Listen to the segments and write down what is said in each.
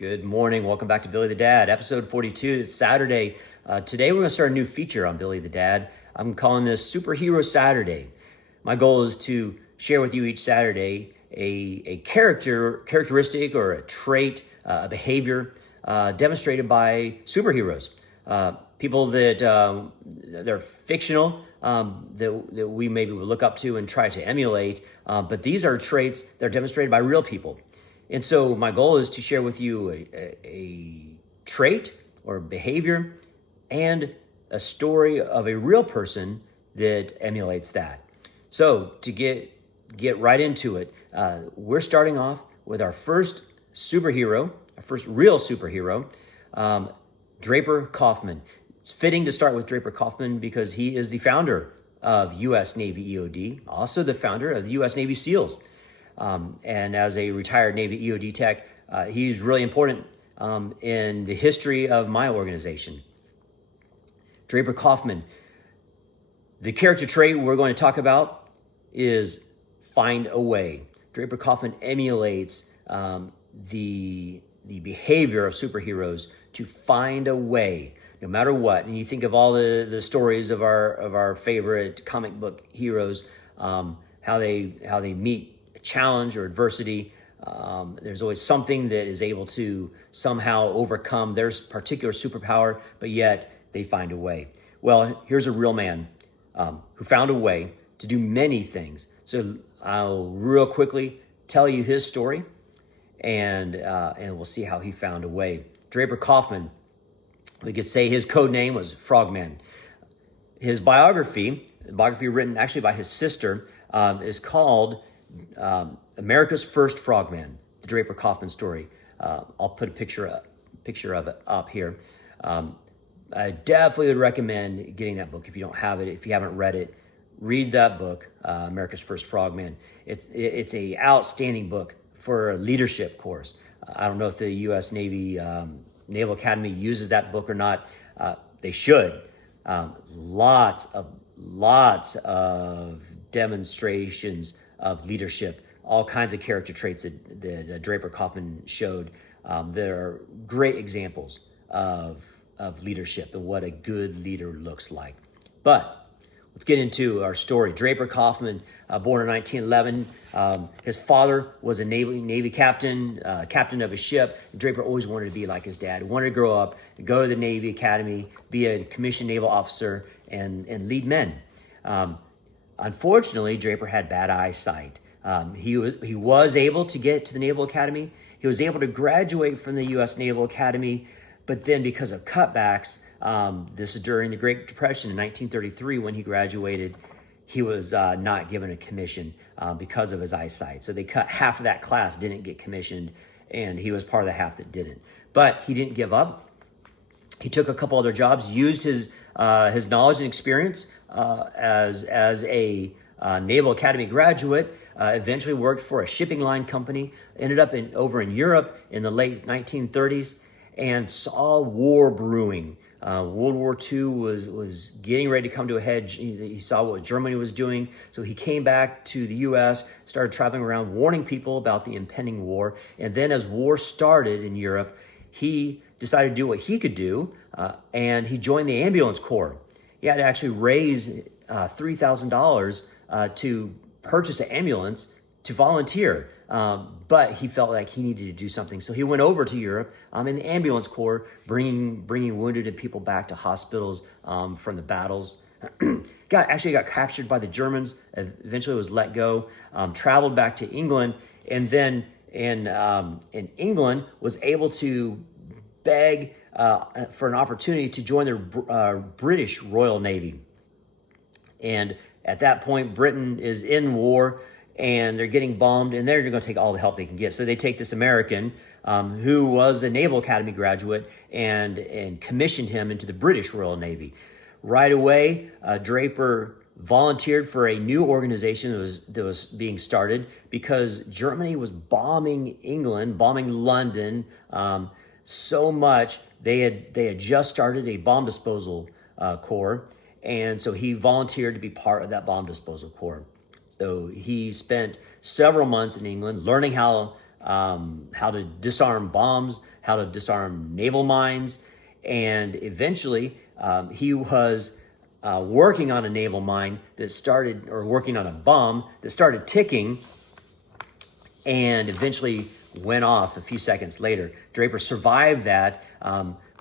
Good morning. Welcome back to Billy the Dad, episode 42. It's Saturday. Today we're going to start a new feature on Billy the Dad. I'm calling this Superhero Saturday. My goal is to share with you each Saturday a characteristic or a trait, a behavior demonstrated by superheroes. People that they're fictional, that we maybe would look up to and try to emulate. But these are traits that are demonstrated by real people. And so my goal is to share with you a trait or behavior and a story of a real person that emulates that. So to get right into it, we're starting off with our first superhero, our first real superhero, Draper Kauffman. It's fitting to start with Draper Kauffman because he is the founder of US Navy EOD, also the founder of the US Navy SEALs. And as a retired Navy EOD tech, he's really important in the history of my organization. Draper Kauffman. The character trait we're going to talk about is find a way. Draper Kauffman emulates the behavior of superheroes to find a way, no matter what. And you think of all the stories of our favorite comic book heroes, how they meet challenge or adversity. There's always something that is able to somehow overcome their particular superpower, but yet they find a way. Well, here's a real man who found a way to do many things. So I'll real quickly tell you his story, and we'll see how he found a way. Draper Kauffman, we could say his code name was Frogman. His biography written actually by his sister, is called America's First Frogman, the Draper Kauffman story. I'll put a picture of it up here. I definitely would recommend getting that book if you don't have it. If you haven't read it, read that book, America's First Frogman. It's a outstanding book for a leadership course. I don't know if the US Navy Naval Academy uses that book or not. They should. Lots of demonstrations of leadership, all kinds of character traits that Draper Kauffman showed. There are great examples of leadership and what a good leader looks like. But let's get into our story. Draper Kauffman, born in 1911. His father was a Navy captain, captain of a ship. Draper always wanted to be like his dad. He wanted to grow up, go to the Navy Academy, be a commissioned naval officer, and lead men. Unfortunately, Draper had bad eyesight. He was able to get to the Naval Academy. He was able to graduate from the U.S. Naval Academy, but then because of cutbacks, this is during the Great Depression in 1933 when he graduated, he was not given a commission because of his eyesight. So they cut half of that class, didn't get commissioned, and he was part of the half that didn't. But he didn't give up. He took a couple other jobs, used his knowledge and experience as a Naval Academy graduate, eventually worked for a shipping line company, ended up over in Europe in the late 1930s, and saw war brewing. World War II was getting ready to come to a head. He saw what Germany was doing, so he came back to the U.S., started traveling around warning people about the impending war, and then as war started in Europe, he decided to do what he could do, and he joined the ambulance corps. He had to actually raise $3,000 to purchase an ambulance to volunteer, but he felt like he needed to do something. So he went over to Europe in the ambulance corps, bringing wounded people back to hospitals from the battles. got captured by the Germans, eventually was let go, traveled back to England, and then in England was able to beg for an opportunity to join the British Royal Navy. And at that point, Britain is in war and they're getting bombed, and they're going to take all the help they can get. So they take this American who was a Naval Academy graduate and commissioned him into the British Royal Navy. Right away, Draper volunteered for a new organization that was being started because Germany was bombing England, bombing London so much. They had just started a bomb disposal corps, and so he volunteered to be part of that bomb disposal corps. So he spent several months in England learning how how to disarm bombs, how to disarm naval mines, and eventually he was working on a naval mine that started, or working on a bomb that started ticking and eventually went off a few seconds later. Draper survived that,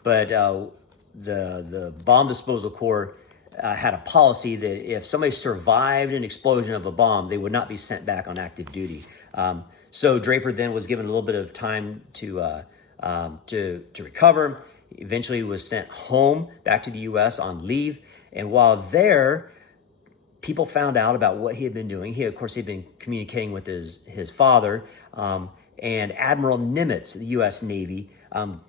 but the Bomb Disposal Corps had a policy that if somebody survived an explosion of a bomb, they would not be sent back on active duty. So Draper then was given a little bit of time to recover. Eventually was sent home back to the U.S. on leave. And while there, people found out about what he had been doing. He, of course, he'd been communicating with his father. And Admiral Nimitz of the US Navy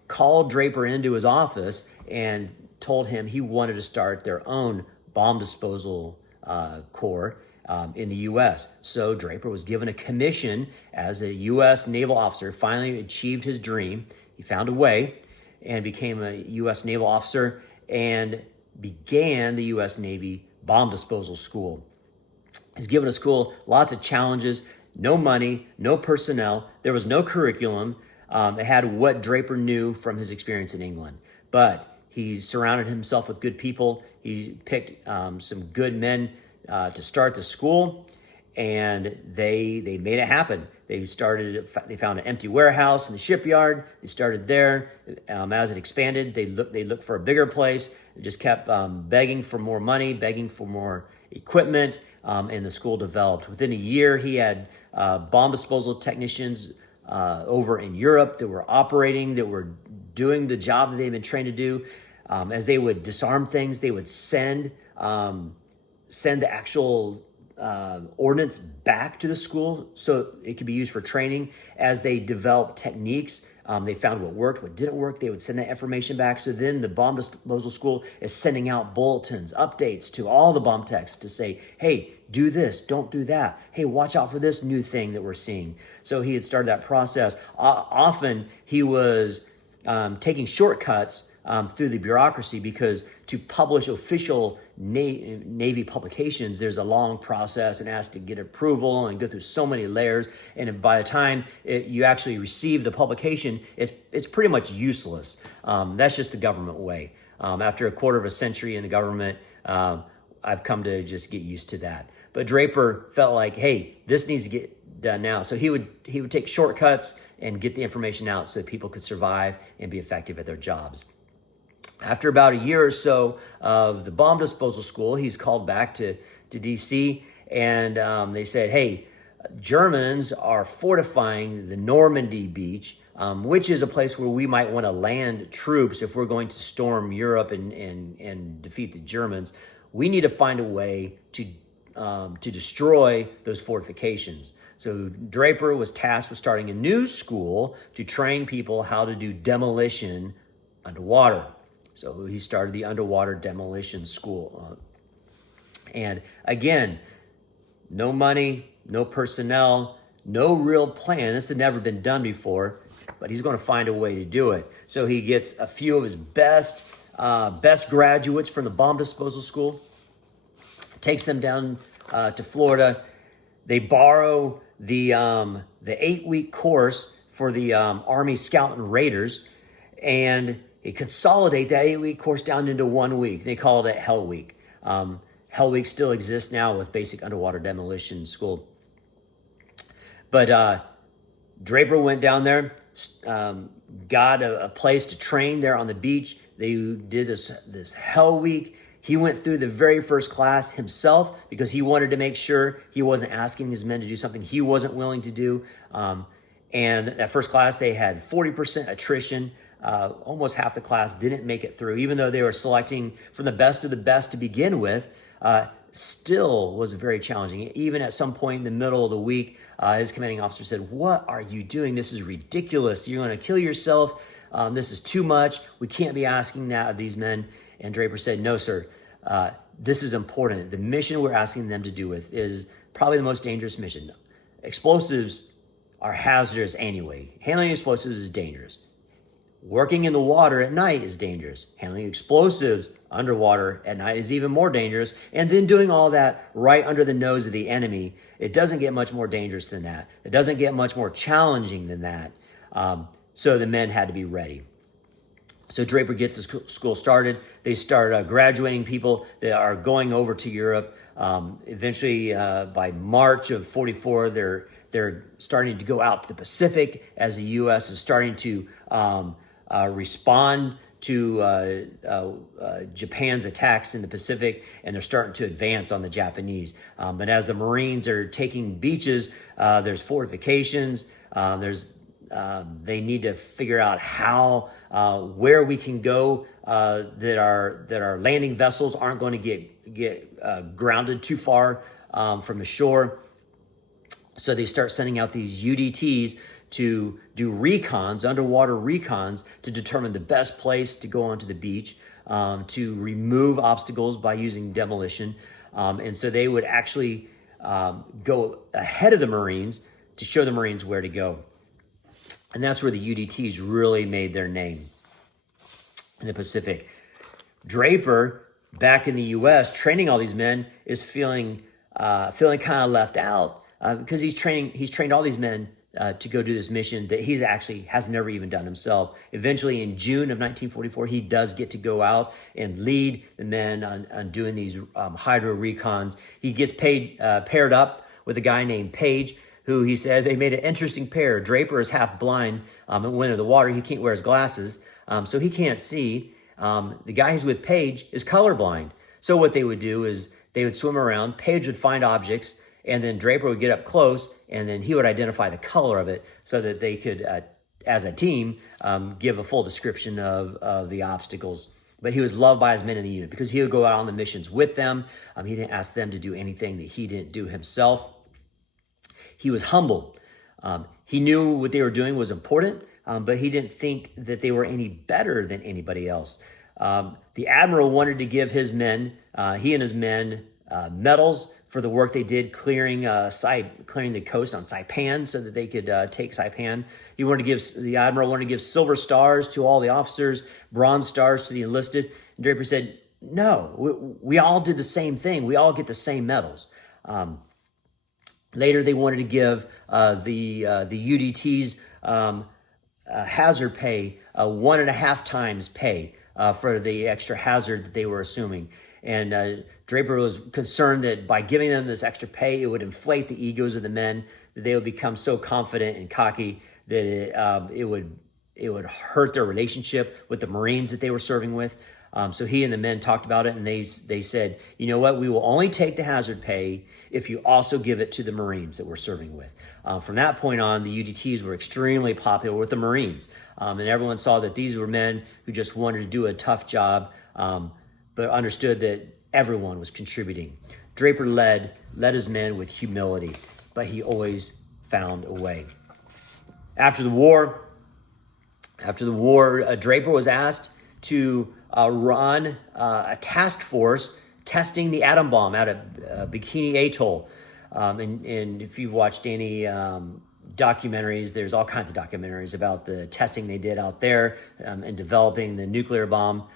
called Draper into his office and told him he wanted to start their own bomb disposal corps in the U.S. So Draper was given a commission as a U.S. naval officer, finally achieved his dream. He found a way and became a U.S. naval officer and began the U.S. Navy Bomb Disposal School. He's given a school lots of challenges, no money, no personnel. There was no curriculum. It had what Draper knew from his experience in England. But he surrounded himself with good people. He picked some good men to start the school, and they made it happen. They found an empty warehouse in the shipyard. They started there. As it expanded, they looked for a bigger place. They just kept begging for more money, begging for more equipment, and the school developed. Within a year, he had bomb disposal technicians over in Europe that were operating, that were doing the job that they've been trained to do. As they would disarm things, they would send the actual ordnance back to the school so it could be used for training. As they developed techniques, they found what worked, what didn't work. They would send that information back. So then the bomb disposal school is sending out bulletins, updates to all the bomb techs to say, hey, do this, don't do that. Hey, watch out for this new thing that we're seeing. So he had started that process. Often he was taking shortcuts through the bureaucracy, because to publish official Navy publications, there's a long process and has to get approval and go through so many layers. And by the time you actually receive the publication, it's pretty much useless. That's just the government way. After a quarter of a century in the government, I've come to just get used to that. But Draper felt like, hey, this needs to get done now. So he would take shortcuts and get the information out so that people could survive and be effective at their jobs. After about a year or so of the bomb disposal school, he's called back to D.C., and they said, hey, Germans are fortifying the Normandy beach, which is a place where we might want to land troops if we're going to storm Europe and defeat the Germans. We need to find a way to destroy those fortifications. So Draper was tasked with starting a new school to train people how to do demolition underwater. So he started the underwater demolition school. And again, no money, no personnel, no real plan. This had never been done before, but he's going to find a way to do it. So he gets a few of his best graduates from the bomb disposal school, takes them down to Florida. They borrow the 8-week course for the Army Scout and Raiders, and they consolidate that 8-week course down into 1 week. They call it Hell Week. Hell Week still exists now with basic underwater demolition school. But Draper went down there, got a place to train there on the beach. They did this Hell Week. He went through the very first class himself because he wanted to make sure he wasn't asking his men to do something he wasn't willing to do. And that first class, they had 40% attrition. Almost half the class didn't make it through, even though they were selecting from the best of the best to begin with. Still was very challenging. Even at some point in the middle of the week, his commanding officer said, "What are you doing? This is ridiculous. You're going to kill yourself. This is too much. We can't be asking that of these men." And Draper said, "No, sir. This is important. The mission we're asking them to do with is probably the most dangerous mission. Explosives are hazardous anyway. Handling explosives is dangerous. Working in the water at night is dangerous. Handling explosives underwater at night is even more dangerous. And then doing all that right under the nose of the enemy, it doesn't get much more dangerous than that. It doesn't get much more challenging than that. So the men had to be ready. So Draper gets the school started. They start graduating people that are going over to Europe. Eventually, by March of 44, they're starting to go out to the Pacific as the U.S. is starting to respond to Japan's attacks in the Pacific, and they're starting to advance on the Japanese. But as the Marines are taking beaches, there's fortifications. They need to figure out how where we can go that our landing vessels aren't going to get grounded too far from the shore. So they start sending out these UDTs to do recons, underwater recons, to determine the best place to go onto the beach, to remove obstacles by using demolition. And so they would actually go ahead of the Marines to show the Marines where to go. And that's where the UDTs really made their name in the Pacific. Draper, back in the U.S., training all these men, is feeling kind of left out because he's trained all these men to go do this mission that he's actually has never even done himself. Eventually, in June of 1944, he does get to go out and lead the men on doing these hydro recons. He gets paired up with a guy named Page, who he said they made an interesting pair. Draper is half blind and when in the water, he can't wear his glasses, so he can't see. The guy who's with Page is colorblind. So what they would do is they would swim around, Page would find objects, and then Draper would get up close, and then he would identify the color of it so that they could, as a team, give a full description of the obstacles. But he was loved by his men in the unit because he would go out on the missions with them. He didn't ask them to do anything that he didn't do himself. He was humble. He knew what they were doing was important, but he didn't think that they were any better than anybody else. The admiral wanted to give his men, he and his men, medals for the work they did clearing the coast on Saipan so that they could take Saipan. The admiral wanted to give silver stars to all the officers, bronze stars to the enlisted. And Draper said, no, we all did the same thing. We all get the same medals. Later, they wanted to give the UDTs hazard pay 1.5 times pay for the extra hazard that they were assuming. And Draper was concerned that by giving them this extra pay, it would inflate the egos of the men, that they would become so confident and cocky that it would hurt their relationship with the Marines that they were serving with. So he and the men talked about it, and they said, you know what, we will only take the hazard pay if you also give it to the Marines that we're serving with. From that point on, the UDTs were extremely popular with the Marines, and everyone saw that these were men who just wanted to do a tough job, but understood that everyone was contributing. Draper led his men with humility, but he always found a way. After the war, Draper was asked to run a task force testing the atom bomb out at Bikini Atoll. And if you've watched any documentaries, there's all kinds of documentaries about the testing they did out there and developing the nuclear bomb.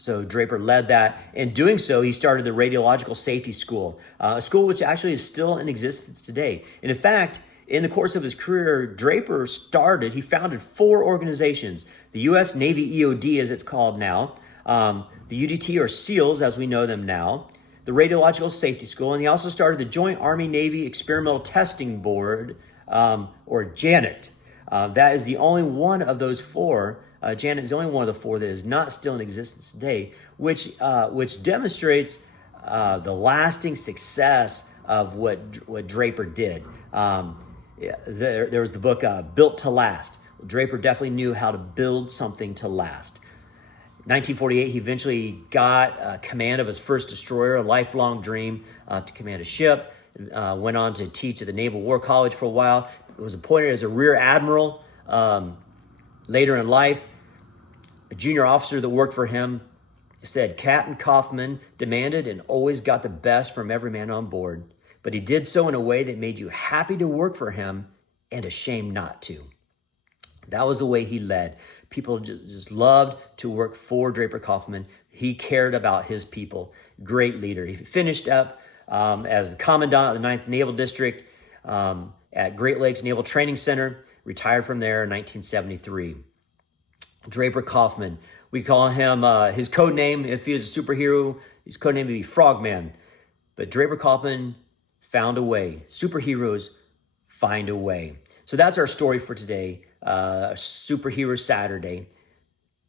So Draper led that. In doing so, he started the Radiological Safety School, a school which actually is still in existence today. And in fact, in the course of his career, Draper he founded 4 organizations. The US Navy EOD, as it's called now, the UDT, or SEALs, as we know them now, the Radiological Safety School, and he also started the Joint Army-Navy Experimental Testing Board, or JANET. That is the only one of those 4. JANET is the only one of the 4 that is not still in existence today, which demonstrates the lasting success of what Draper did. There was the book Built to Last. Draper definitely knew how to build something to last. 1948, he eventually got command of his first destroyer, a lifelong dream to command a ship. Went on to teach at the Naval War College for a while. Was appointed as a rear admiral later in life. A junior officer that worked for him said, Captain Kauffman demanded and always got the best from every man on board, but he did so in a way that made you happy to work for him and ashamed not to. That was the way he led. People just loved to work for Draper Kauffman. He cared about his people. Great leader. He finished up as the commandant of the 9th Naval District at Great Lakes Naval Training Center, retired from there in 1973. Draper Kauffman, we call him, his code name, if he was a superhero, his code name would be Frogman. But Draper Kauffman found a way. Superheroes find a way. So that's our story for today, Superhero Saturday.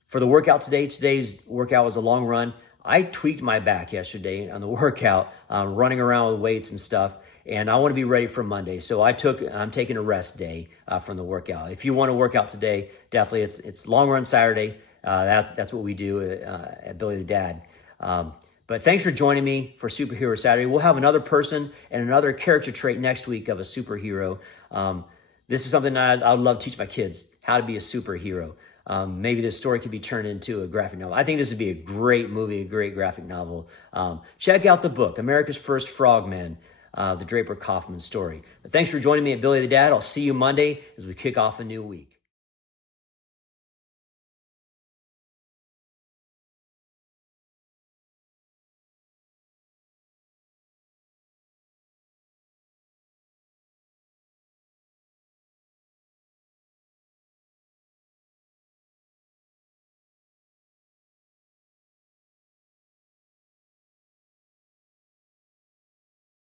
For the workout today, today's workout was a long run. I tweaked my back yesterday on the workout, running around with weights and stuff, and I want to be ready for Monday. So I'm taking a rest day from the workout. If you want to work out today, definitely it's long run Saturday. That's what we do at Billy the Dad. But thanks for joining me for Superhero Saturday. We'll have another person and another character trait next week of a superhero. This is something I would love to teach my kids, how to be a superhero. Maybe this story could be turned into a graphic novel. I think this would be a great movie, a great graphic novel. Check out the book, America's First Frogman, the Draper Kauffman story. But thanks for joining me at Billy the Dad. I'll see you Monday as we kick off a new week.